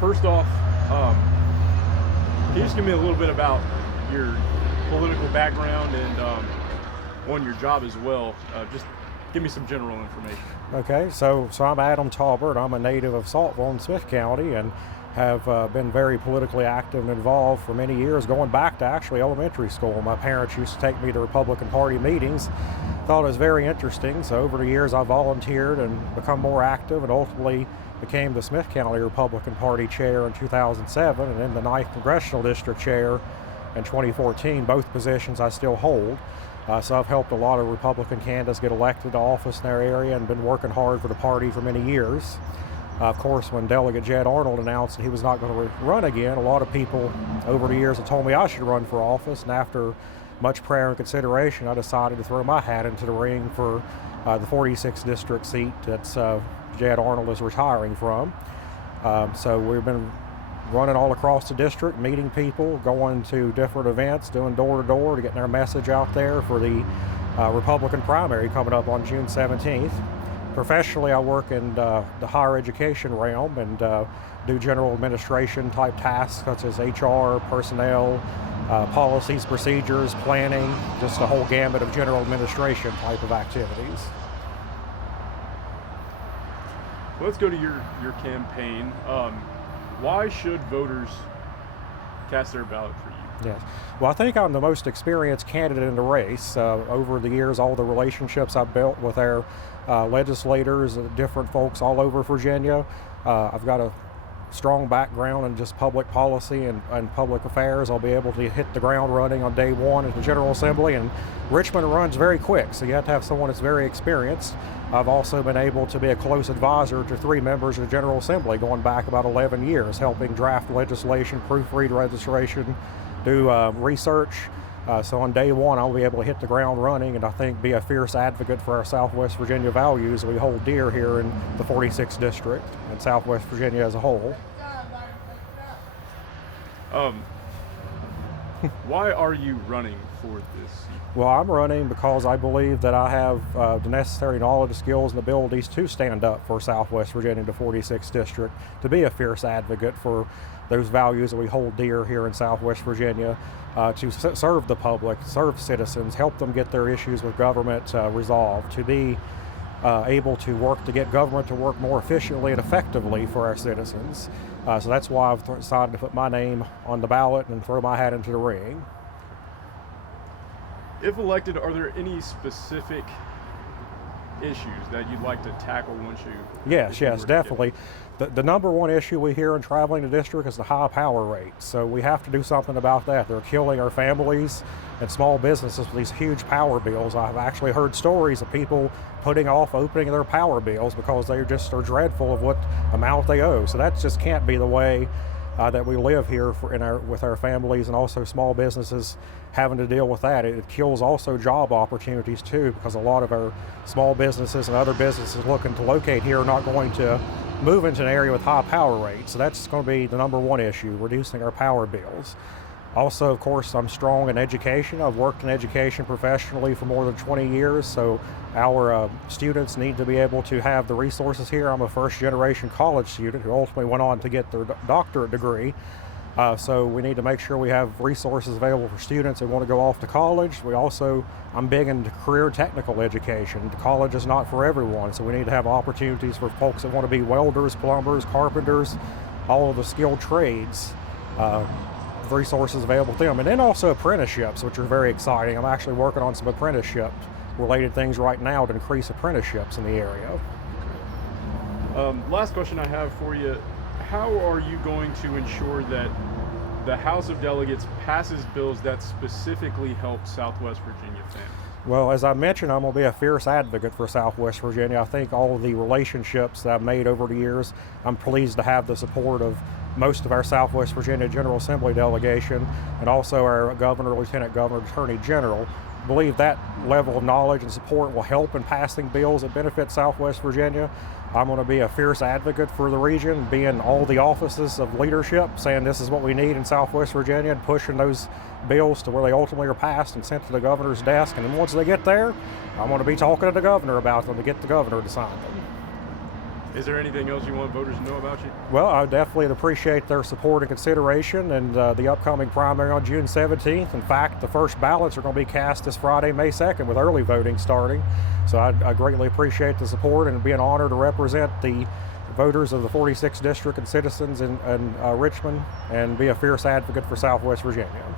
First off, can you just give me a little bit about your political background and on your job as well? Just give me some general information. Okay, so I'm Adam Tolbert. I'm a native of Saltville in Smith County and have been very politically active and involved for many years, going back to actually elementary school. My parents used to take me to Republican Party meetings. Thought it was very interesting, so over the years I volunteered and become more active and ultimately became the Smith County Republican Party chair in 2007 and then the 9th Congressional District chair in 2014, both positions I still hold. So I've helped a lot of Republican candidates get elected to office in their area and been working hard for the party for many years. Of course, when Delegate Jed Arnold announced that he was not going to run again, a lot of people over the years have told me I should run for office, and after much prayer and consideration, I decided to throw my hat into the ring for the 46th district seat that's Jed Arnold is retiring from. So we've been running all across the district, meeting people, going to different events, doing door-to-door to get their message out there for the Republican primary coming up on June 17th. Professionally, I work in the higher education realm and do general administration type tasks such as HR, personnel, policies, procedures, planning, just a whole gamut of general administration type of activities. Let's go to your campaign. Why should voters cast their ballot for you? Yes. Well, I think I'm the most experienced candidate in the race. Over the years, all the relationships I've built with our legislators, different folks all over Virginia. I've got a strong background in just public policy and public affairs. I'll be able to hit the ground running on day one at the General Assembly, and Richmond runs very quick, so you have to have someone that's very experienced. I've also been able to be a close advisor to 3 members of the General Assembly going back about 11 years, helping draft legislation, proofread registration, do research. So on day one, I'll be able to hit the ground running and I think be a fierce advocate for our Southwest Virginia values we hold dear here in the 46th District and Southwest Virginia as a whole. Why are you running for this seat? Well, I'm running because I believe that I have the necessary knowledge, skills, and abilities to stand up for Southwest Virginia, the 46th District, to be a fierce advocate for those values that we hold dear here in Southwest Virginia, to serve the public, serve citizens, help them get their issues with government resolved, to be able to work to get government to work more efficiently and effectively for our citizens. So that's why I've decided to put my name on the ballot and throw my hat into the ring. If elected, are there any specific issues that you'd like to tackle once you... Yes, definitely. The number one issue we hear in traveling the district is the high power rates. So we have to do something about that. They're killing our families and small businesses with these huge power bills. I've actually heard stories of people putting off opening their power bills because they just are dreadful of what amount they owe. So that just can't be the way that we live here with our families, and also small businesses having to deal with that. It kills also job opportunities too, because a lot of our small businesses and other businesses looking to locate here are not going to move into an area with high power rates. So that's going to be the number one issue, reducing our power bills. Also, of course, I'm strong in education. I've worked in education professionally for more than 20 years, so our students need to be able to have the resources here. I'm a first-generation college student who ultimately went on to get their doctorate degree. So we need to make sure we have resources available for students who want to go off to college. I'm big into career technical education. College is not for everyone, so we need to have opportunities for folks that want to be welders, plumbers, carpenters, all of the skilled trades. Resources available to them, and then also apprenticeships, which are very exciting. I'm actually working on some apprenticeship related things right now to increase apprenticeships in the area. Last question I have for you: how are you going to ensure that the House of Delegates passes bills that specifically help Southwest Virginia families? Well, as I mentioned, I'm going to be a fierce advocate for Southwest Virginia. I think all of the relationships that I've made over the years, I'm pleased to have the support of most of our Southwest Virginia General Assembly delegation, and also our Governor, Lieutenant Governor, Attorney General. I believe that level of knowledge and support will help in passing bills that benefit Southwest Virginia. I'm going to be a fierce advocate for the region, be in all the offices of leadership, saying this is what we need in Southwest Virginia, and pushing those bills to where they ultimately are passed and sent to the governor's desk. And then once they get there, I'm going to be talking to the governor about them to get the governor to sign them. Is there anything else you want voters to know about you? Well, I definitely appreciate their support and consideration and the upcoming primary on June 17th. In fact, the first ballots are going to be cast this Friday, May 2nd, with early voting starting. So I greatly appreciate the support, and it'd be an honor to represent the voters of the 46th District and citizens in Richmond and be a fierce advocate for Southwest Virginia.